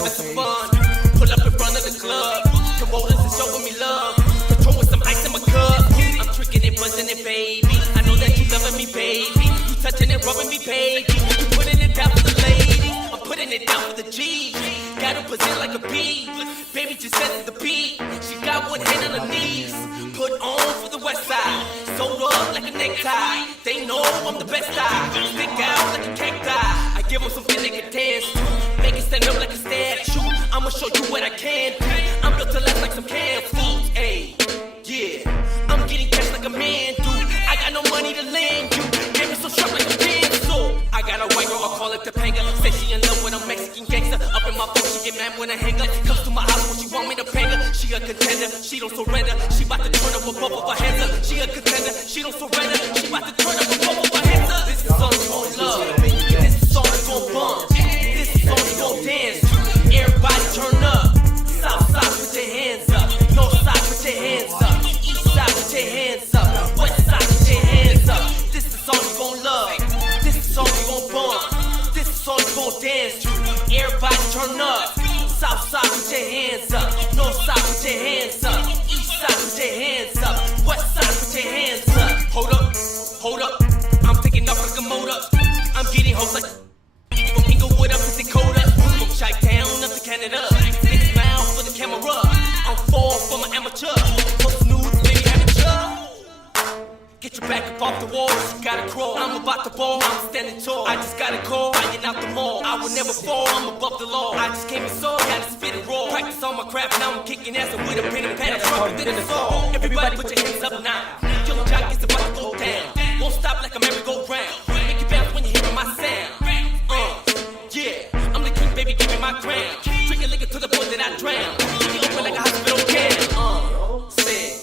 having some fun. Pull up in front of the club. Promoters is showing me love. Control with some ice in my cup. I'm tricking it, buzzing it, baby. I know that you loving me, baby. You touching and rubbing me, baby. You putting it down for the lady. I'm putting it down for the G. Got her position like a bee. Baby just set the beat. She got one hand on her knees. Put on for the west side. Sewed up like a necktie. They know I'm the best guy. Stick out like a cacti. I give them something they can dance to. Make it stand up like a statue. I'ma show you what I can do. I'm built to last like some canned foods. Ayy, yeah. I'm getting cash like a man do. I got no money to lend you. Gave me so sharp like a pencil. I got a white girl, I call it the panga. Say she in love with a Mexican gangster. Up in my phone, she get mad when I hang up. Comes to my house when she want me to pay her. She a contender, she don't surrender. She bout to turn up with both of her hands up. She a contender, she don't surrender. She bout to turn up with both of her hands up. This is song you gon' love. This is song you gon' bump. This is song you gon' dance to. Everybody turn up. South side, put your hands up. North side, put your hands up. East side, put your hands up. West side, put your hands up. This is song you gon' love. This is song you gon' bump. This is song you gon' dance to. Everybody turn up. South side, put your hands up. North side, put your hands up. East side, put your hands up. West side, put your hands up. Hold up. I'm taking off like a motor. I'm getting hoes like from Inglewood up to Dakota. From Chi-Town up to Canada. Big smile for the camera. I'm fall for my amateur. Post news, baby, amateur. Get your back up off the wall, you gotta crawl. I'm about to ball, I'm standing tall. I just got a call, flying out the mall. I will never fall, I'm above the law. I just came and saw, gotta spit it raw. Practice on my craft, now I'm kicking ass with a pen and pad. I'm stronger than a saw. Everybody put your hands up now. Young Jock is about to go down. Won't stop like a merry-go-round. Make it bounce when you hear my sound. Yeah, I'm the king, baby, give me my crown. Drink a liquor to the point that I drown. Drink it open like a hospital can. Said.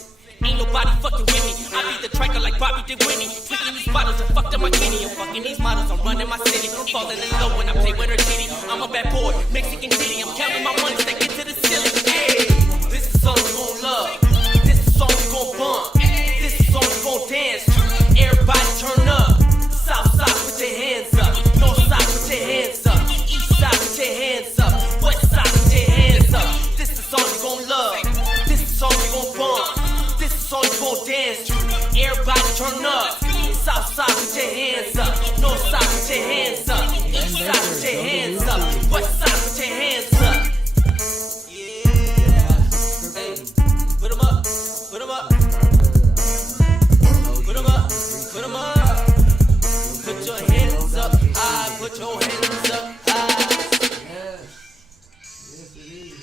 Ain't nobody fucking with me. I beat the tracker like Bobby did Winnie. Drinking these bottles and fucked up my kidney. I'm fucking these models, I'm running my city. I'm falling in love when I play with her kitty. I'm a bad boy, Mexican kitty. I'm counting my money, stack it to the ceiling. Hey, this is song you gon' love. This is song you gon' bump. This is song you gon' dance to. Everybody turn up. South side, put your hands up. North side, put your hands up. East side, put your hands up. West side, put your hands up. This is song you gon' love. This is song you gon' bump. So you gon' dance to. Everybody turn up. South side, put your hands up. North side, put your hands up. East side, put your hands up. West side, put your hands up. Yeah. Hey, put 'em up. Put 'em up. Put 'em up. Put 'em up. Put your hands up high. Put your hands up high. Yes, it is.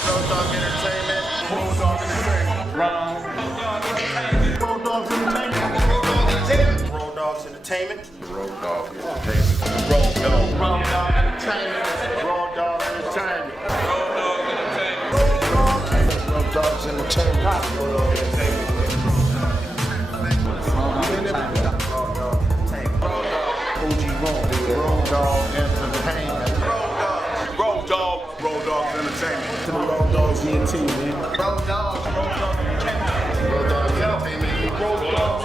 Rowdoggs Entertainment. Rowdoggs Entertainment. Rowdoggs Entertainment. Rowdoggs Entertainment. Rowdoggs Entertainment. Rowdoggs Entertainment. Rowdoggs Entertainment. Rowdoggs Entertainment. Rowdoggs Entertainment. Rowdoggs Entertainment. To the Rowdoggs ENT, man. Rowdoggs Entertainment. Rowdoggs Entertainment. Rowdoggs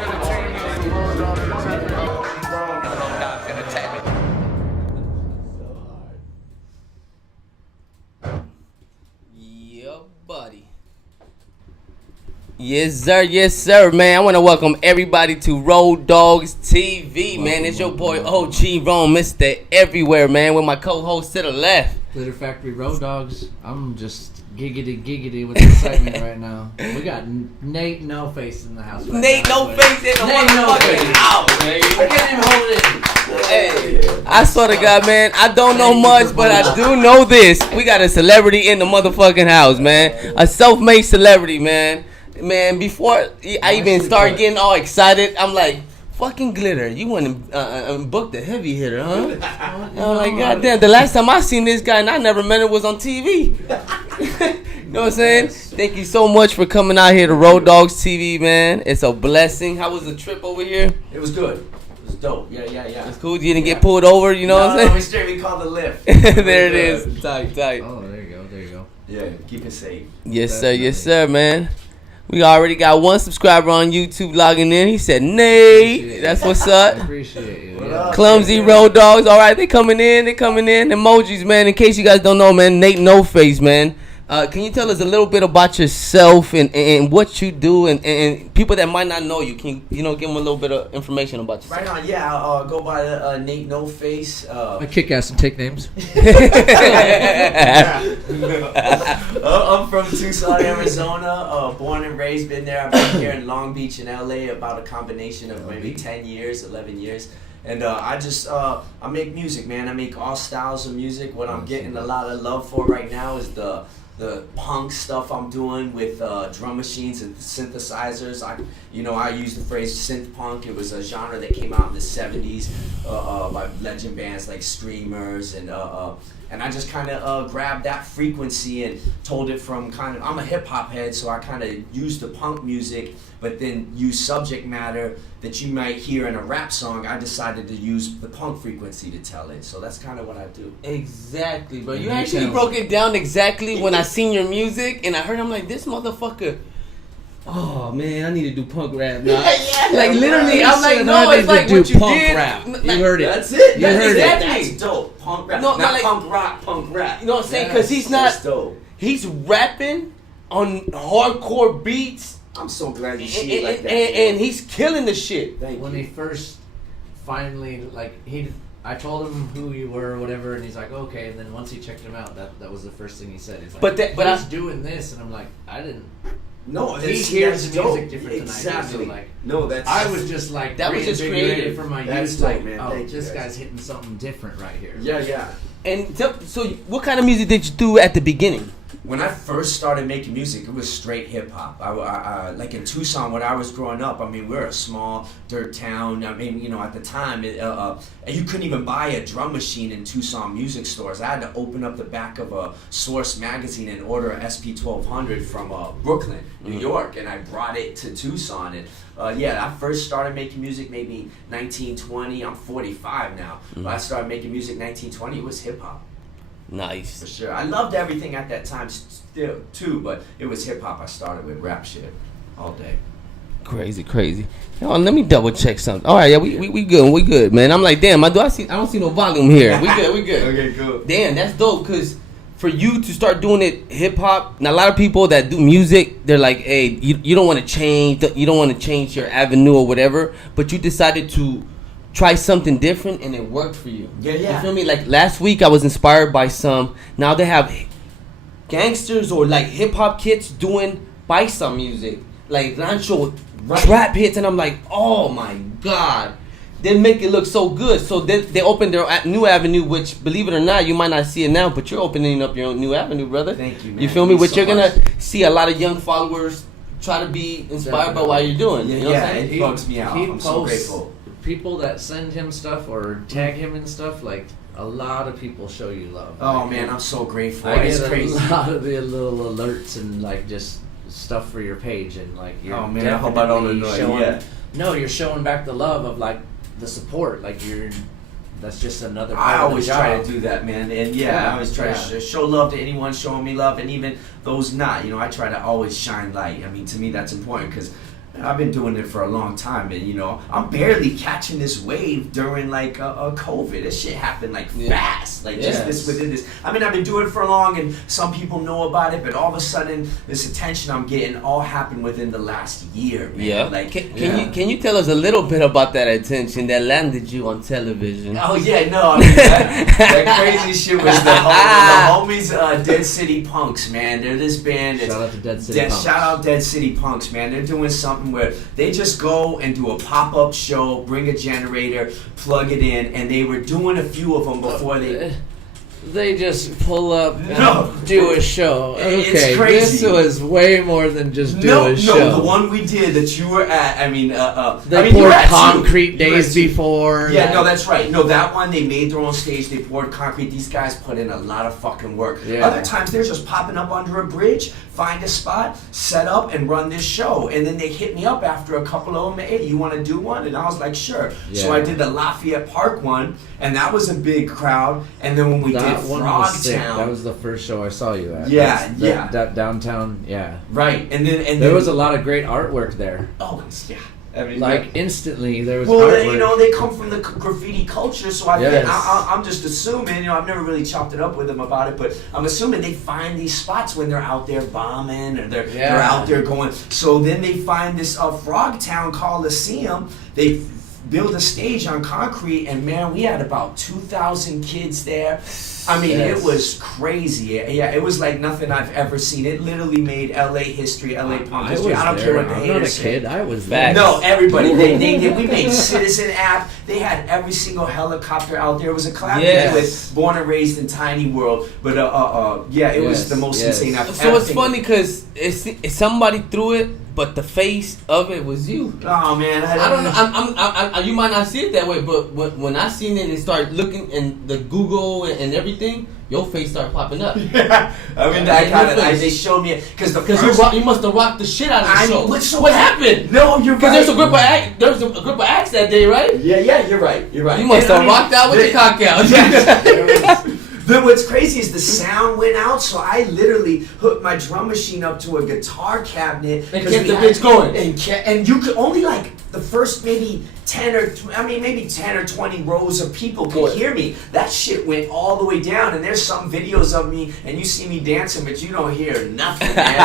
Entertainment. Rowdoggs Entertainment. Yeah, buddy. Yes, sir, man. I want to welcome everybody to Rowdoggs TV, man. It's your boy OG Rome, Mr. Everywhere, man, with my co-host to the left. Glitter Factory Rowdoggs. I'm just giggity with excitement right now. We got N8NOFACE in the house. Right N8NOFACE in the motherfucking house. I can't even hold it. Hey, I swear to God, man, I don't know much, but I do know this. We got a celebrity in the motherfucking house, man. A self-made celebrity, man. Man, before I even start getting all excited, I'm like, fucking Glitter, you went and booked a heavy hitter, huh? I'm like, goddamn, the last time I seen this guy, and I never met him, was on TV. You know what I'm saying? Thank you so much for coming out here to Rowdoggs TV, man. It's a blessing. How was the trip over here? It was good. It was dope. Yeah. It's cool. You didn't get pulled over, you know what I'm saying? No, we straight. We called the lift. There it is. Tight. Oh, there you go. Yeah, keep it safe. Yes, sir, man. We already got one subscriber on YouTube logging in. He said, Nate. That's what's up. I appreciate it. Clumsy Rowdoggs. All right, they coming in. Emojis, man. In case you guys don't know, man, N8NOFACE, man. Can you tell us a little bit about yourself and what you do and people that might not know you? Can you give them a little bit of information about yourself? Right on, yeah. I'll go by the N8NOFACE. I kick ass and take names. I'm from Tucson, Arizona. Born and raised, been there. I've been here in Long Beach and LA about a combination of maybe 10 years, 11 years. And I make music, man. I make all styles of music. What I'm getting a lot of love for right now is the punk stuff I'm doing with drum machines and synthesizers. I use the phrase synth punk. It was a genre that came out in the 70s by legend bands like Screamers and I just kind of grabbed that frequency and told it from I'm a hip hop head, so I kind of used the punk music, but then use subject matter that you might hear in a rap song. I decided to use the punk frequency to tell it, so that's kind of what I do. Exactly, bro. You actually broke it down exactly when I seen your music and I heard. I'm like, this motherfucker. Oh man, I need to do punk rap now. Like literally, I'm like, no, it's like what you punk did. Rap. Like, You heard it. That's it. You heard it. That's dope. Punk rap. No, not like, punk rock, punk rap. You know what I'm saying? Because he's not. That's dope. He's rapping on hardcore beats. I'm so glad you see it like that. And he's killing the shit. When he first finally I told him who you were or whatever, and he's like, okay. And then once he checked him out, that was the first thing he said. He's like, but I was doing this, and I'm like, I didn't. No, he hears the music different exactly. than I do. So No, that's. I was just like that was just creative for my That's youth. dope, Like, man. oh, Thank you, this guys. guy's hitting something different right here. Yeah. And so, what kind of music did you do at the beginning? When I first started making music, it was straight hip hop. I like in Tucson, when I was growing up. I mean, we're a small dirt town. I mean, at the time, you couldn't even buy a drum machine in Tucson music stores. I had to open up the back of a Source magazine and order a SP 1200 from Brooklyn, New York, and I brought it to Tucson. And I first started making music maybe 1920. I'm 45 now, but I started making music 1920. It was hip hop. Nice. For sure. I loved everything at that time still too, but it was hip hop I started with, rap shit all day. Crazy. Hold on, let me double check something. All right, yeah, we good, man. I'm like, damn, I don't see no volume here. We good. Okay, cool. Damn, that's dope, cause for you to start doing it hip hop, now a lot of people that do music, they're like, hey, you don't want to change, your avenue or whatever, but you decided to try something different and it worked for you. Yeah. You feel me? Like last week I was inspired by now they have gangsters or like hip hop kids doing paisa music, like rancho trap hits, and I'm like, oh my god, they make it look so good. So they opened their new avenue, which, believe it or not, you might not see it now, but you're opening up your own new avenue, brother. Thank you, man. You feel me? Thank you Which so you're gonna much. see a lot of young followers try to be inspired by what you're doing. You know what I'm saying? It bugs me out. I'm so grateful. People that send him stuff or tag him and stuff, like a lot of people show you love. Oh like, man, I'm so grateful. I It's get crazy. a lot of the little alerts and like just stuff for your page, and like you're Oh man, I hope I don't annoy you. showing, Yeah. No, you're showing back the love of like the support. Like that's just another part I of the always job. try to do that, man, and I always try to show love to anyone showing me love, and even those not. I try to always shine light. I mean, to me, that's important because I've been doing it for a long time, and I'm barely catching this wave during like COVID. This shit happened like fast, like just this within this. I mean, I've been doing it for long, and some people know about it, but all of a sudden, this attention I'm getting all happened within the last year, man. Yeah. Like, Can you tell us a little bit about that attention that landed you on television? Oh yeah, no, I mean that crazy shit was the homies, Dead City Punks, man. They're this band. Shout out to Dead City Punks. Shout out Dead City Punks, man. They're doing something where they just go and do a pop-up show, bring a generator, plug it in, and they were doing a few of them before They just pull up and No. do a show. It's Okay, crazy. this was way more than just do a show. No, the one we did that you were at, They poured concrete days before. Yeah, no, that's right. No, that one, they made their own stage, they poured concrete. These guys put in a lot of fucking work. Yeah. Other times, they're just popping up under a bridge, find a spot, set up, and run this show. And then they hit me up after a couple of them, hey, you want to do one? And I was like, sure. Yeah. So I did the Lafayette Park one, and that was a big crowd. And then when we did That one was sick. That Frogtown, was the first show I saw you at. Yeah, That downtown, yeah. right, and then There was a lot of great artwork there. oh, yeah. Like instantly, there was. Well, artwork. they come from the graffiti culture, so Yes. I'm just assuming. I've never really chopped it up with them about it, but I'm assuming they find these spots when they're out there bombing or they're out there going. So then they find this Frogtown Coliseum. They build a stage on concrete, and man, we had about 2,000 kids there. I mean, it was crazy. Yeah, it was like nothing I've ever seen. It literally made LA history, LA punk history. I don't care what the haters say. I'm not a kid. I was there. No, everybody. They did. We made Citizen app. They had every single helicopter out there. It was a collaboration with Born and Raised in Tiny World. But it was the most insane I've ever So it's seen. funny because it's somebody threw it, but the face of it was you. Oh man, I don't know. You might not see it that way, but when I seen it and start looking in the Google and everything, your face started popping up. Yeah, I mean, they showed me because you must have rocked the shit out of the show. What happened? No, you're right. Because there was a group of acts that day, right? Yeah, you're right. You're right. You must have rocked out with your cock out. What's crazy is the sound went out, so I literally hooked my drum machine up to a guitar cabinet and kept the bitch going. And you could only like the first maybe 10 or 20 rows of people could hear me. That shit went all the way down, and there's some videos of me, and you see me dancing, but you don't hear nothing, man.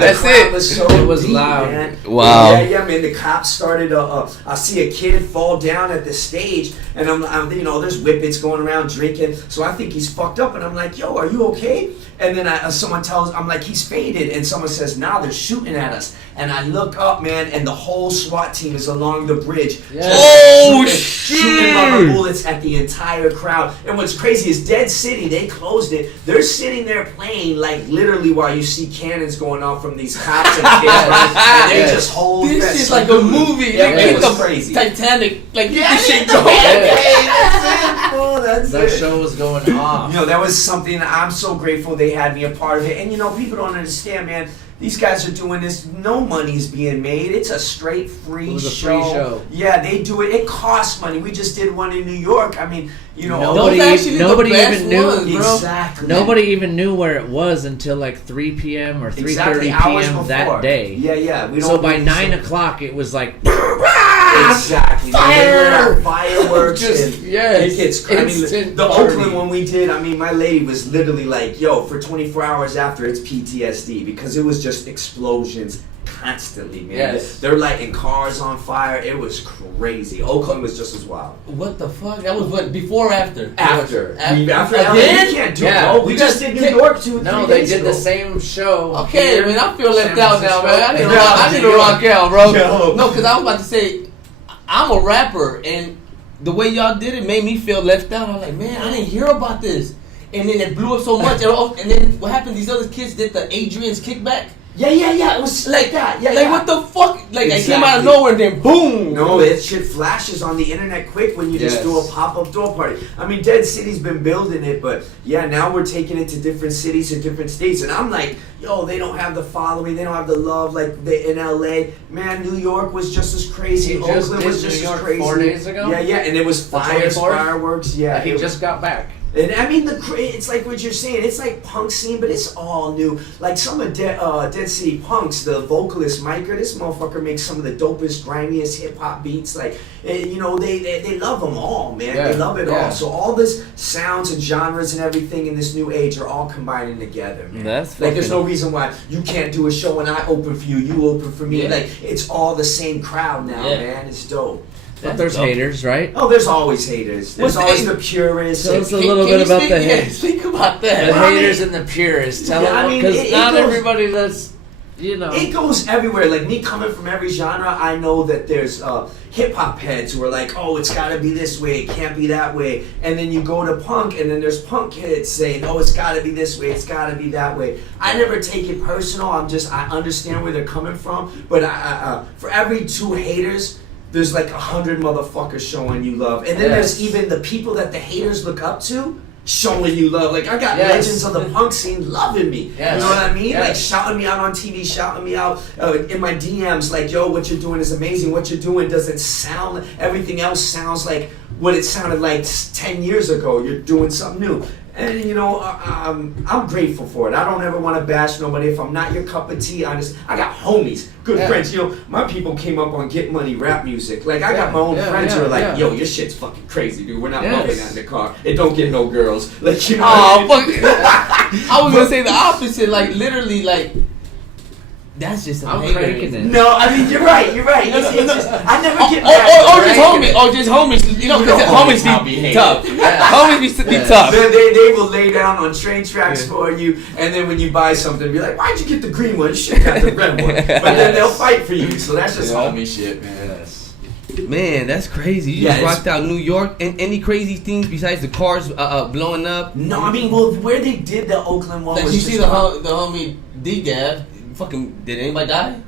That's it. It was deep, loud. Man. Wow. Yeah, man. The cops started. I see a kid fall down at the stage, and I'm there's whippets going around drinking. So I think he's fucked up, and I'm like, yo, are you okay? And then someone tells, I'm like, he's faded, and someone says, nah, they're shooting at us. And I look up, man, and the whole SWAT team is along the bridge. Yes. Shooting rubber bullets at the entire crowd. And what's crazy is Dead City, they closed it. They're sitting there playing like literally while you see cannons going off from these cops and kids. And they just hold this is like a movie. It was crazy. Titanic. Like this shit going. That show was going off. That was something I'm so grateful they had me a part of it. And people don't understand, man. These guys are doing this. No money's being made. It's a straight free show. Yeah, they do it. It costs money. We just did one in New York. I mean, nobody even knew. Exactly. Nobody even knew where it was until like 3 p.m. or 3:30 p.m. that day. Yeah. So by 9 o'clock, it was like. Exactly. Fire! Fireworks. It gets crazy. The Oakland one we did, my lady was literally like, yo, for 24 hours after, it's PTSD because it was just explosions constantly, man. Yes. They're lighting cars on fire. It was crazy. Oakland was just as wild. What the fuck? That was what? Before or after? After. Again? We can't do both. We just did New York 2 3 No, they days did ago. the same show. Okay, man, I feel left out now, man. I need to rock out, bro. No, because I was about to say, I'm a rapper, and the way y'all did it made me feel left out. I'm like, man, I didn't hear about this. And then it blew up so much. And then what happened? These other kids did the Adrian's kickback. Yeah. It was like that. Yeah. What the fuck? Like, it came out of nowhere and then boom. No, it shit flashes on the internet quick when you just do a pop-up door party. Dead City's been building it, but now we're taking it to different cities and different states. And I'm like, yo, they don't have the following, they don't have the love like in LA. Man, New York was just as crazy. Oakland was just as crazy. 4 days ago? Yeah, and it was fireworks. Yeah, he just got back. And it's like what you're saying. It's like punk scene, but it's all new. Like some of Dead City Punks, the vocalist Micah, this motherfucker makes some of the dopest, grimiest hip hop beats. Like, they love them all, man. They love it all. So all this sounds and genres and everything in this new age are all combining together, man. That's like there's no reason why you can't do a show and I open for you, you open for me. Like it's all the same crowd now, man. It's dope. But there's haters, right? Oh, there's always haters. There's always the purists. Tell us a little bit about the haters. Speak about that. The haters and the purists. Tell them, because not everybody that's, It goes everywhere. Like me coming from every genre, I know that there's hip-hop heads who are like, oh, it's got to be this way, it can't be that way. And then you go to punk, and then there's punk heads saying, oh, it's got to be this way, it's got to be that way. I never take it personal. I understand where they're coming from. But for every 2 haters, there's like 100 motherfuckers showing you love. And then there's even the people that the haters look up to showing you love. Like I got legends of the punk scene loving me. You know what I mean? Like shouting me out on TV, shouting me out in my DMs like, yo, what you're doing is amazing. What you're doing doesn't sound, everything else sounds like what it sounded like 10 years ago. You're doing something new. And you know, I'm grateful for it. I don't ever want to bash nobody. If I'm not your cup of tea, I got homies, good friends. You know, my people came up on Get Money rap music. Like I got my own friends who are like, yo, your shit's fucking crazy, dude. We're not bumping that in the car. It don't get no girls. Like you know. Oh, fuck. I was gonna say the opposite. Like literally, like. That's just I'm cranking it. No, I mean you're right. It's just, I never get mad. Or just homies. You know, because homies be tough. Homies be tough. They will lay down on train tracks for you, and then when you buy something, be like, "Why'd you get the green one? You should have got the red one." But then they'll fight for you. So that's just homie shit, man. Yes. Man, that's crazy. You just rocked out New York. And any crazy things besides the cars blowing up? No, I mean, well, where they did the Oakland one Like was you just see the homie D-Gab. Fucking, did anybody die?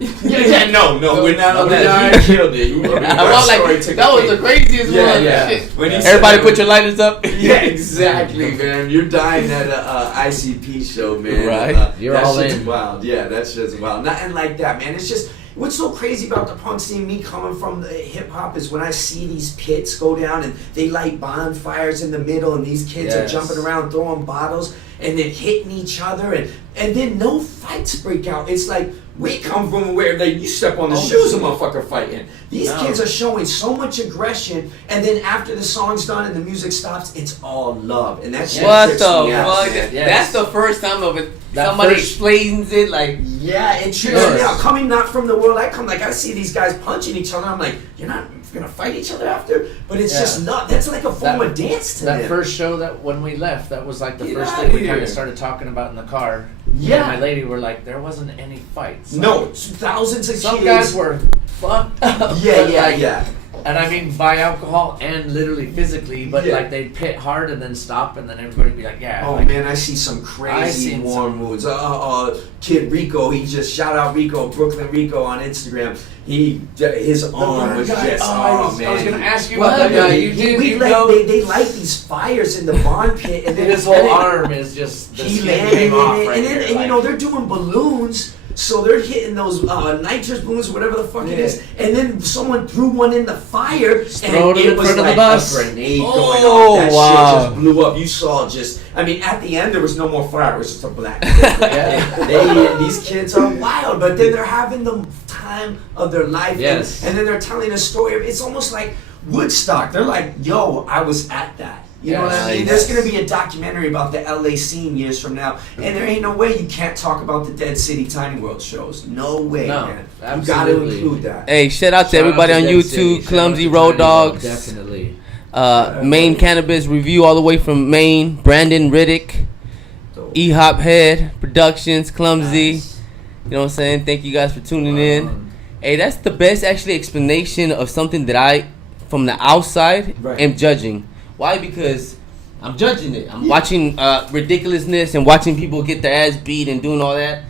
No, we're not on that. He killed it. That was the craziest one. Yeah. Shit. Everybody put your lighters up. Yeah, exactly, man. You're dying at a ICP show, man. Right. You're all in. That's wild. Yeah, that's just wild. Nothing like that, man. It's just. What's so crazy about the punk scene, me coming from the hip hop, is when I see these pits go down and they light bonfires in the middle and these kids are jumping around throwing bottles and then hitting each other and then no fights break out. It's like we come from where you step on the shoes of a motherfucker fighting. These kids are showing so much aggression, and then after the song's done and the music stops, it's all love. And that shit what the fuck? That's the first time of it. Somebody explains it like. Yeah, it trips me out. Coming not from the world I come, like I see these guys punching each other. I'm like, you're not gonna fight each other after, but it's just not. That's like a form of dance to them. That first show that when we left, that was like the first thing we kind of started talking about in the car. Yeah, me and my lady were like, there wasn't any fights. No, thousands of some kids. guys were fucked up. Yeah. And I mean by alcohol and literally physically, but like they'd pit hard and then stop and then everybody'd be like, Oh like, man, I see some crazy warm moods. Kid Rico, he just shout out Rico, Brooklyn Rico on Instagram. His arm was just man. I was gonna ask you about that guy. They light these fires in the barn pit, and then his whole arm is just the skin came off right here. And you know they're doing balloons. So they're hitting those nitrous balloons, whatever the fuck it is, and then someone threw one in the fire, and it was like a grenade going off. That shit just blew up. You saw at the end there was no more fire. It was just a black. These kids are wild, but then they're having the time of their life, and then they're telling a story. It's almost like Woodstock. They're like, yo, I was at that. You know what I mean? There's going to be a documentary about the LA scene years from now, and there ain't no way you can't talk about the Dead City Tiny World shows. No way, man. Absolutely. You got to include that. Hey, shout out to everybody on YouTube, Clumsy Rowdoggs. Definitely. Maine Cannabis Review all the way from Maine, Brandon Riddick, E-Hop Head Productions, Clumsy. Nice. You know what I'm saying? Thank you guys for tuning in. Hey, that's the best actually explanation of something that I, from the outside, am judging. Why? Because I'm judging it. I'm watching ridiculousness and watching people get their ass beat and doing all that.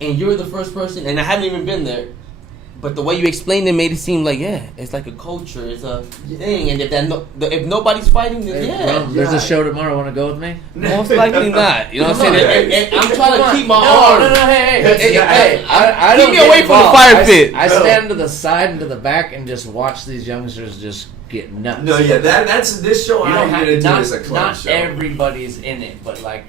And you're the first person, and I haven't even been there. But the way you explained it made it seem like, it's like a culture, it's a thing. And if nobody's fighting, then there's a show tomorrow. Want to go with me? Most likely not. You know what I'm saying? I'm trying to keep my arm. No, hey, I keep me away from the fire pit. I stand to the side and to the back and just watch these youngsters just get nuts. No, that's this show. I'm going to do as a club show. Not everybody's in it, but like.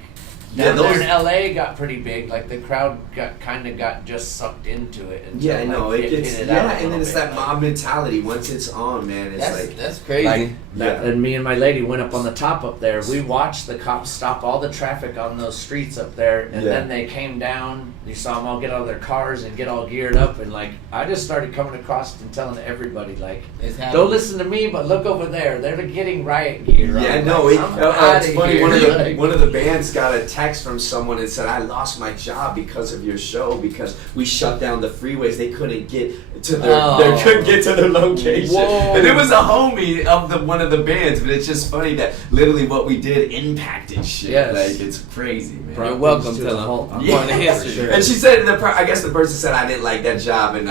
Down there in LA got pretty big. Like the crowd got just sucked into it. Until, it gets and then it's that mob mentality. Once it's on, man, it's that's crazy. And me and my lady went up on the top up there. We watched the cops stop all the traffic on those streets up there, and then they came down. You saw them all get out of their cars and get all geared up, and like I just started coming across and telling everybody like, don't listen to me, but look over there. They're getting riot gear. Yeah, no, it's funny. One of the bands got a text from someone and said, I lost my job because of your show because we shut down the freeways. They couldn't get to their location. Whoa. And it was a homie of one of the bands, but it's just funny that literally what we did impacted shit. Yes. Like it's crazy, man. You're welcome to the whole part of history. And she said, I guess the person said I didn't like that job, and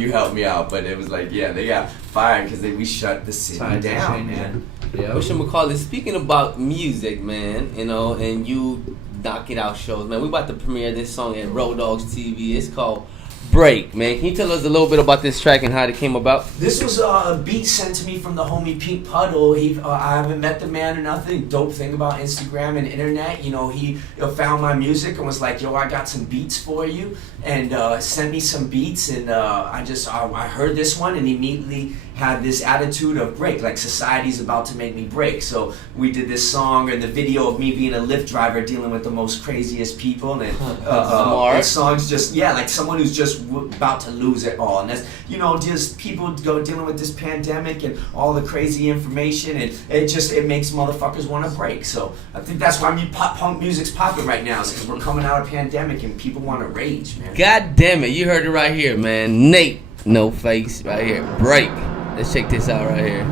you helped me out, but it was like, they got fired because we shut the city down, man. Yeah. What should we call it? Speaking about music, man, and you knock it out shows, man. We about to premiere this song at Rowdoggs TV. It's called Break, man. Can you tell us a little bit about this track and how it came about? This was a beat sent to me from the homie Pink Puddle. I haven't met the man or nothing. Dope thing about Instagram and internet, you know, he found my music and was like, yo, I got some beats for you, and sent me some beats, and I heard this one and immediately had this attitude of break, like society's about to make me break. So we did this song and the video of me being a Lyft driver dealing with the most craziest people, and the song's just, yeah, like someone who's just about to lose it all, and that's, you know, just people dealing with this pandemic and all the crazy information, and it makes motherfuckers want to break. So I think that's why punk music's popping right now, is because we're coming out of pandemic and people want to rage, man. God damn it, you heard it right here, man. N8NOFACE right here. Break. Let's check this out right here.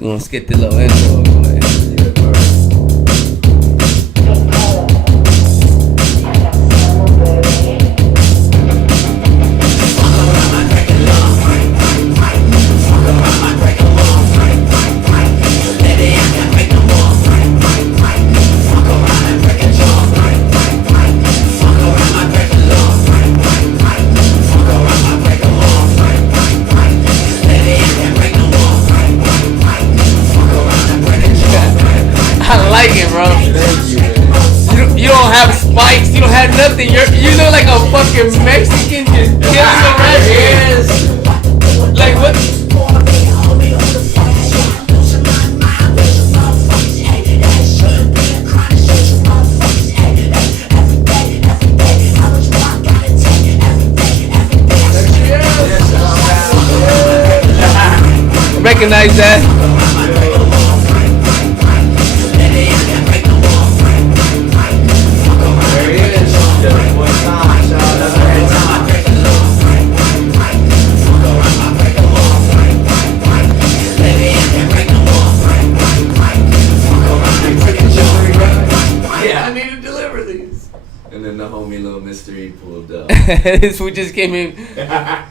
We're gonna skip the little intro. You don't have spikes, you don't have nothing. You look like a fucking Mexican just killing the rest. Like what? Recognize that? And then the homie Little Mystery pulled up. This fool just came in. That's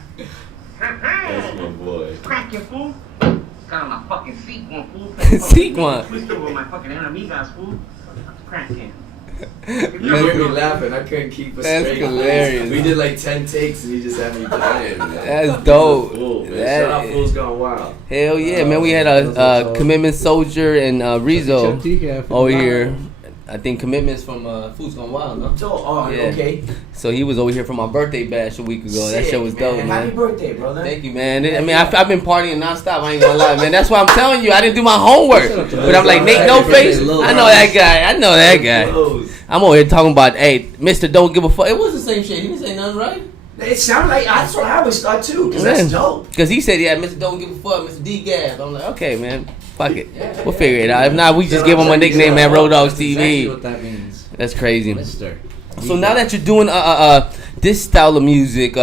my boy. Crack your fool. Got on my fucking seat one, fool. Seat one. Twist over my fucking N8NOFACE, fool. Crack him. You heard me laughing. I couldn't keep a straight. That's hilarious. We did like 10 takes and he just had me dying, man. That's dope. Cool, man. Shout out Fools Gone Wild. Hell yeah, man. We had a Commitment Soldier and Rizzo over here. I think Commitment's from Fools Gone Wild, no? Oh, yeah. Okay. So he was over here for my birthday bash a week ago. Sick, that shit was dope, man. Happy birthday, brother. Thank you, man. I mean, I've been partying nonstop. I ain't gonna lie, man. That's why I'm telling you, I didn't do my homework. But I'm like, N8NOFACE. I know that guy. I know that guy. I'm over here talking about, hey, Mr. Don't Give a Fuck. It was the same shit. He didn't say nothing, right? It sounded like, that's what I always thought too, because that's dope. Because he said, yeah, Mr. Don't Give a Fuck, Mr. D-Gab. I'm like, okay, man. Fuck it. We'll figure it out. If not, we just give him a nickname at Rowdoggs TV. Exactly what that means. That's crazy. Mister. So now that you're doing this style of music,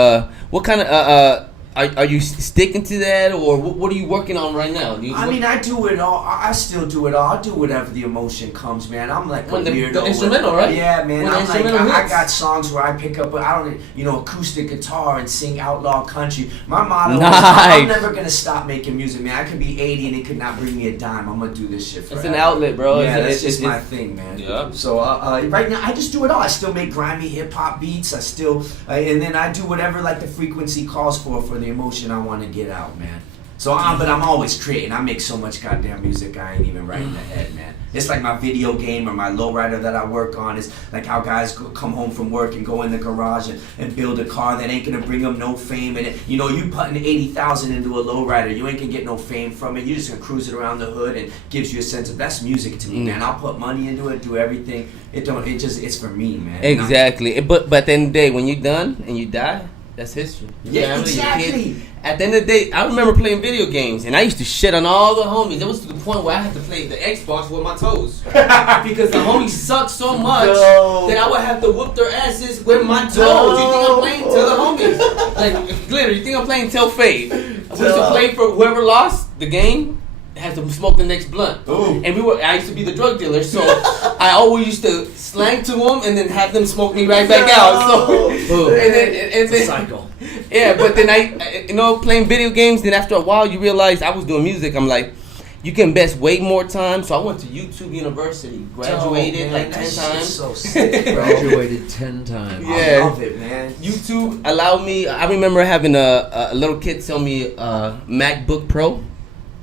what kind of are you sticking to that, or what are you working on right now? I mean, I do it all. I still do it all. I do whatever the emotion comes, man. I'm like a weirdo. The instrumental, right? Yeah, man. I'm like, I got songs where I pick up, acoustic guitar and sing outlaw country. My motto is, I'm never gonna stop making music, man. I could be 80 and it could not bring me a dime. I'm gonna do this shit forever. It's an outlet, bro. Yeah, that's just my thing, man. Yeah. So right now, I just do it all. I still make grimy hip hop beats. I still, and then I do whatever like the frequency calls for the emotion I want to get out, man. So but I'm always creating. I make so much goddamn music I ain't even right in the head, man. It's like my video game or my lowrider that I work on. It's like how guys come home from work and go in the garage and build a car that ain't gonna bring them no fame. And you putting 80,000 into a lowrider, you ain't gonna get no fame from it. You just gonna cruise it around the hood and gives you a sense of that's music to me, man. I'll put money into it, do everything. It's for me, man. Exactly. But at the end of the day, when you're done and you die, that's history. Yeah, exactly. At the end of the day, I remember playing video games, and I used to shit on all the homies. It was to the point where I had to play the Xbox with my toes. Because the homies sucked so much that I would have to whoop their asses with my toes. You think I'm playing till the homies? Like, literally, you think I'm playing till fade? I used to play for whoever lost the game. Had to smoke the next blunt. Ooh. And I used to be the drug dealer, so I always used to slang to them and then have them smoke me right back out. So and then cycle. Yeah, but then I playing video games. Then after a while, you realize I was doing music. I'm like, you can invest way more time. So I went to YouTube University, graduated like 10 times. So sick, bro. Graduated 10 times. Yeah. I love it, man. YouTube allowed me. I remember having a little kid sell me a MacBook Pro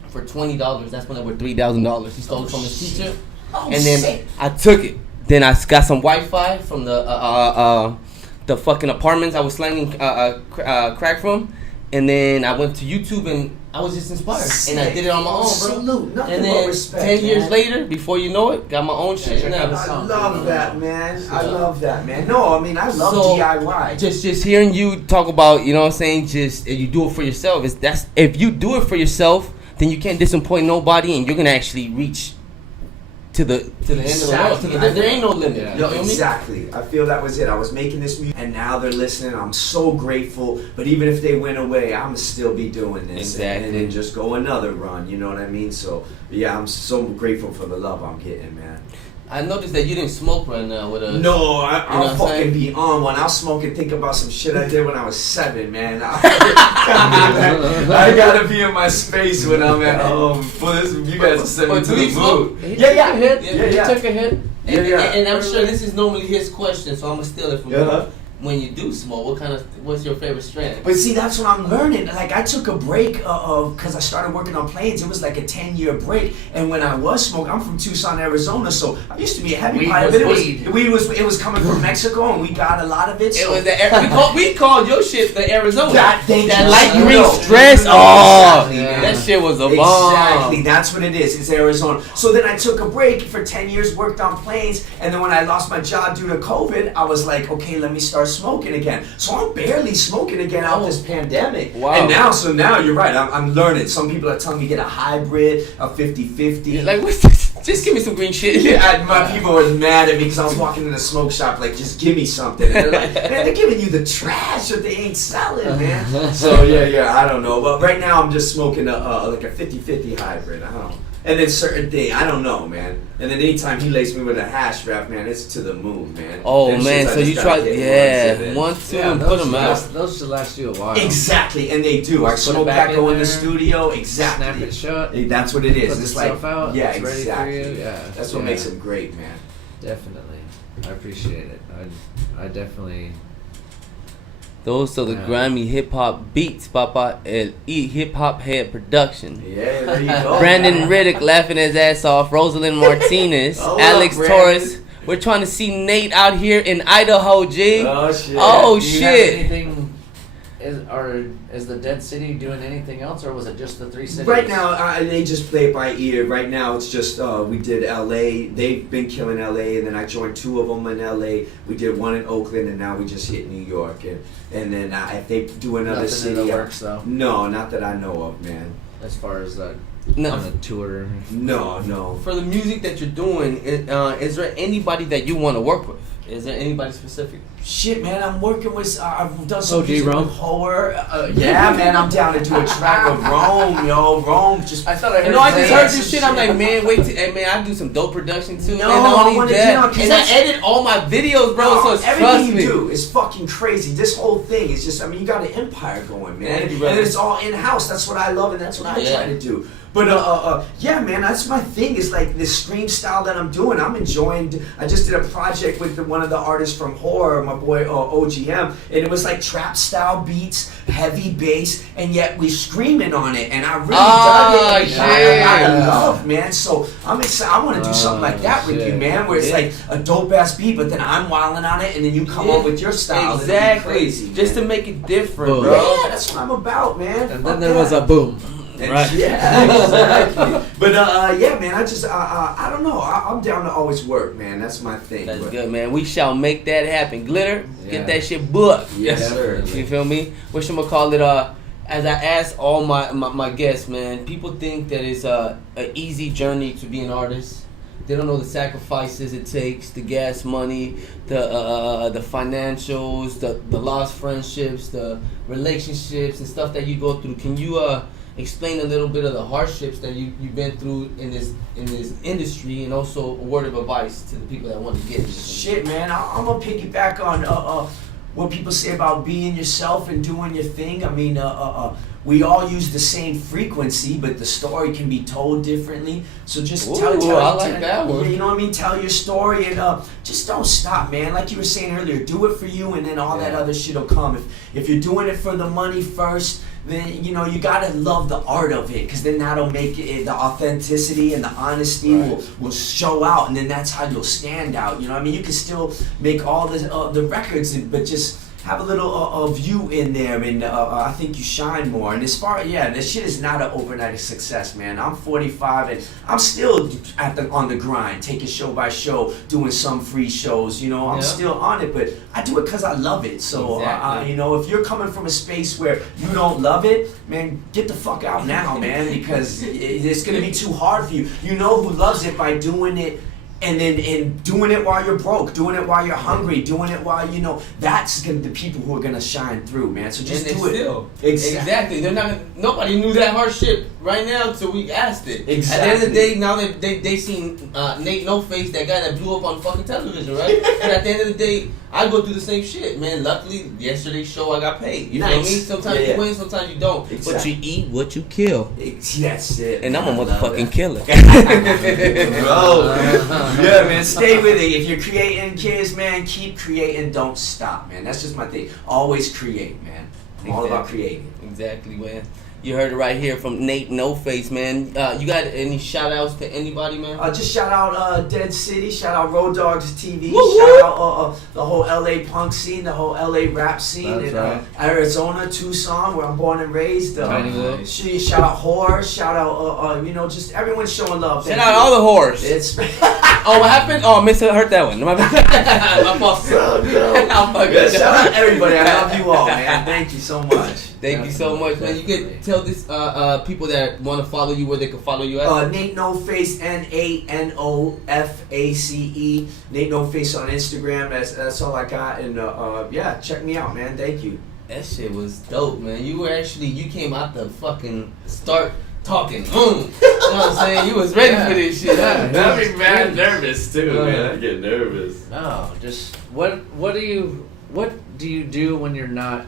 for $20. That's when they were $3,000. He stole it from his teacher, and then sick. I took it. Then I got some Wi-Fi from the fucking apartments I was slanging crack from, and then I went to YouTube and I was just inspired, and I did it on my own, bro. Salute. Nothing And but then respect, 10 years man. later, before you know it, got my own shit check now. out the I song. love that, man. I love that, man. No, I mean, I love So, DIY. Just hearing you talk about, you know what I'm saying, just you do it for yourself. If you do it for yourself, then you can't disappoint nobody, and you're gonna actually reach to the end of the world. Exactly. There ain't no limit. Yeah. You Yo, feel me? exactly. I feel that was it. I was making this music, and now they're listening. I'm so grateful. But even if they went away, I'm still be doing this, Exactly. and then just go another run. You know what I mean? So yeah, I'm so grateful for the love I'm getting, man. I noticed that you didn't smoke right now with us. No, You know I'll what I'm fucking saying? be on one. I'll smoke and think about some shit I did when I was 7, man. I gotta be in my space when I'm at home. You guys are sending me to do you the smoke? mood. He Yeah, took yeah. a hit. Yeah, He yeah. took a hit. And I'm sure this is normally his question, so I'm gonna steal it from Uh-huh. you. When you do smoke, what's your favorite strand? But see, that's what I'm learning. Like, I took a break because I started working on planes. It was like a 10-year break. And when I was smoking, I'm from Tucson, Arizona, so I used to be a heavy Weed pipe. was But weed. it was coming from Mexico, and we got a lot of it. It So was we called your shit the Arizona. Thank that you. light You green know. stress. You know Oh, exactly, man. that shit was a bomb. Exactly, that's what it is. It's Arizona. So then I took a break for 10 years, worked on planes, and then when I lost my job due to COVID, I was like, okay, let me start smoking again. So I'm barely smoking again out this pandemic. Wow. And now you're right. I'm learning. Some people are telling me get a hybrid, a 50-50. Like, what's this? Just give me some green shit. Yeah, my people were mad at me because I was walking in the smoke shop like, just give me something. And they're like, man, they're giving you the trash that they ain't selling, man. So yeah, I don't know. But right now I'm just smoking like a 50-50 hybrid. I don't know. And then certain thing, I don't know, man. And then anytime he laced me with a hash wrap, man, it's to the moon, man. Oh Them man, shits I so just you gotta tried, get one, once two, Yeah, and put those them should out. last- Those should last you a while. Exactly, and they do. I Just put smoke it back that, in go in the there, studio. Exactly. Snap it shut. That's what it is. Puts It's like, itself out. yeah, It's ready exactly. for you. Yeah. That's what Yeah. makes him great, man. Definitely. I appreciate it. I definitely. Those are the Yeah. grimy hip hop beats, Papa. El Hip Hop Head Production. Yeah, there you go. Brandon Riddick laughing his ass off. Rosalind Martinez. Oh, Alex Brandon. Torres. We're trying to see Nate out here in Idaho, G. Oh shit. Oh, Do you shit. have anything? Is the Dead City doing anything else, or was it just the 3 cities? Right now, they just play it by ear. Right now, it's just we did LA. They've been killing LA, and then I joined 2 of them in LA. We did 1 in Oakland, and now we just hit New York. And then if they do another Nothing city, in the works though, no, not that I know of, man. as far as No. on the tour. No. For the music that you're doing, is there anybody that you want to work with? Is there anybody specific? Shit, man, I'm working with. I've done some OG music Rome? with Horror. Yeah, man, I'm down to do a track with Rome, yo. Rome just. I thought I heard. You know, I just Yeah, heard some this shit. I'm shit. like, man, wait till, hey, man, I do some dope production too. No, and not I only wanna that, get on, 'cause and I that's- edit all my videos, bro. No, so it's everything trust you me. do is fucking crazy. This whole thing is just, I mean, you got an empire going, man. Thank you, And brother. it's all in-house. That's what I love, and that's what I Yeah. try to do. But, yeah, man, that's my thing, is like this stream style that I'm doing. I'm enjoying, I just did a project with one of the artists from Horror, my boy OGM, and it was like trap style beats, heavy bass, and yet we screaming on it, and I really dug it. And I shit. love, man. So I'm excited. I want to do something like that with you, shit. man, where it's Yeah. like a dope ass beat, but then I'm wilding on it, and then you come Yeah. up with your style. It'd be Exactly. crazy, Just to man. make it different, Boom. bro. Yeah, that's what I'm about, man. And Fuck then there was that. a boom. And Right. Yeah, exactly. But yeah, man, I don't know. I'm down to always work, man. That's my thing. That's but- good, man. We shall make that happen. Glitter, Yeah. get that shit booked. Yes, sir. You feel me? What you call it? As I ask all my guests, man, people think that it's a easy journey to be an artist. They don't know the sacrifices it takes, the gas money, the financials, the lost friendships, the relationships and stuff that you go through. Can you explain a little bit of the hardships that you've been through in this industry, and also a word of advice to the people that want to get into this? Shit, man, I'm gonna piggyback on what people say about being yourself and doing your thing. I mean, we all use the same frequency, but the story can be told differently. So just Ooh, tell I like that one. You know what I mean? Tell your story and just don't stop, man. Like you were saying earlier, do it for you, and then all that other shit will come. If you're doing it for the money first, then you know you gotta love the art of it, because then that'll make it, the authenticity and the honesty will show out, and then that's how you'll stand out. You know what I mean? You can still make all the records, but just have a little of you in there, and I think you shine more. And as far, this shit is not an overnight success, man. I'm 45 and I'm still on the grind, taking show by show, doing some free shows. You know, I'm still on it, but I do it because I love it. So, Exactly. you know, if you're coming from a space where you don't love it, man, get the fuck out now, man, because it's gonna be too hard for you. You know who loves it by doing it. And then doing it while you're broke, doing it while you're hungry, doing it while that's the people who are gonna shine through, man. So just do it. Still, exactly. They're not. Nobody knew that hard shit right now until we asked it. Exactly. At the end of the day, now they seen N8NOFACE, that guy that blew up on fucking television, right? And at the end of the day, I go through the same shit, man. Luckily, yesterday's show I got paid. You know what I mean? Sometimes you win, sometimes you don't. Exactly. But you eat what you kill. That's it. And I'm a motherfucking killer. Bro. Yeah, man, stay with it. If you're creating, kids, man, keep creating. Don't stop, man. That's just my thing. Always create, man. I'm all about creating. Exactly, man. You heard it right here from N8NOFACE, man. You got any shout outs to anybody, man? Just shout out Dead City, shout out Rowdoggs Tv, Woo-hoo! shout out the whole LA punk scene, the whole LA rap scene, That's in right. Arizona, Tucson, where I'm born and raised. Shout out Whore, shout out just everyone showing love. Shout out all the whores. It's Oh, what happened? Oh, I heard that one. My bad. My fault. I'm fucking yeah, shout out everybody. I love you all, man. Thank you so much. Thank you so much, man. You can tell this people that want to follow you where they can follow you at. N8NOFACE, N8NOFACE. N8NOFACE on Instagram. That's all I got. And check me out, man. Thank you. That shit was dope, man. You came out the fucking start talking. You know what I'm saying? You was ready for this shit. Huh? That'd be mad nervous too, Man, I get nervous. No, just what do you do when you're not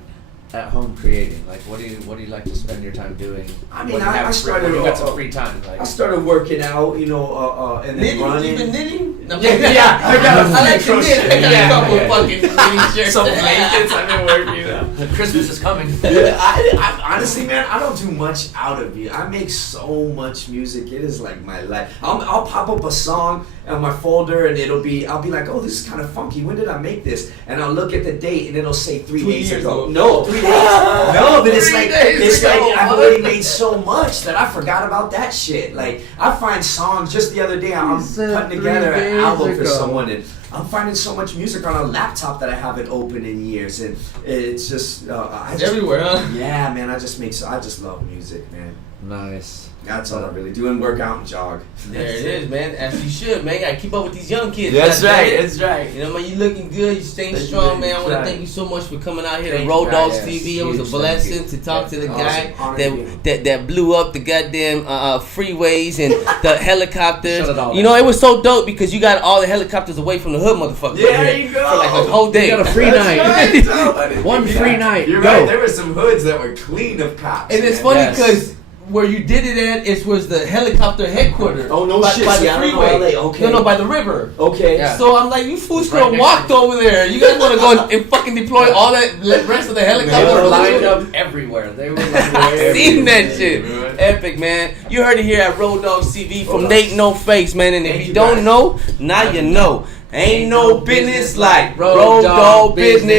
at home creating? Like, what do you like to spend your time doing? I mean, when you I have started when you got some free time. Like, I started working out, and then Knitting? running. You been knitting? No, I like to knit. I got a couple fucking knitting shirts. some blankets. I've been working out. Christmas is coming. I honestly, man, I don't do much out of it. I make so much music. It is like my life. I'll pop up a song on my folder, and I'll be like, oh, this is kind of funky. When did I make this? And I'll look at the date, and it'll say 3 days ago. No, 3 days. No, but it's like I've already made so much that I forgot about that shit. Like, I find songs. Just the other day, I'm putting together an album for someone, and I'm finding so much music on a laptop that I haven't opened in years, and it's just It's everywhere, huh? Yeah, man. I just love music, man. Nice. That's all I really do, and work out and jog. There it is, man. As you should, man. You gotta keep up with these young kids. That's right. it. That's right. You know, man, you looking good. You staying Thank you, strong, man. man. I want to Right. thank you so much for coming out here to Thank you, Rowdoggs guys. TV. It was a Huge, blessing thank to you. talk to the Awesome. guy Honor to be. that blew up the goddamn freeways and the helicopters. Shut it all You know, down. it was so dope because you got all the helicopters away from the hood, motherfuckers. Yeah, right there here you go. For like a whole day. You got a free night. Right. One free night. You're Go. right. There were some hoods that were clean of cops. And it's man. funny Yes. because where you did it at was the helicopter headquarters. Oh, no by, shit. By See, the I don't know freeway. LA. Okay. No, by the river. Okay. Yeah. So I'm like, you fools Right could have next walked to it. over there. You guys want to go and fucking deploy all that rest of the They helicopters? were over lined there? up everywhere. They were like I seen that shit. Right. Epic, man. You heard it here at Rowdoggs TV from Rowdoggs. N8NOFACE, man. And if Thank you you, don't guys. know, now you know. Ain't no business like Road Dogg Road Dog business.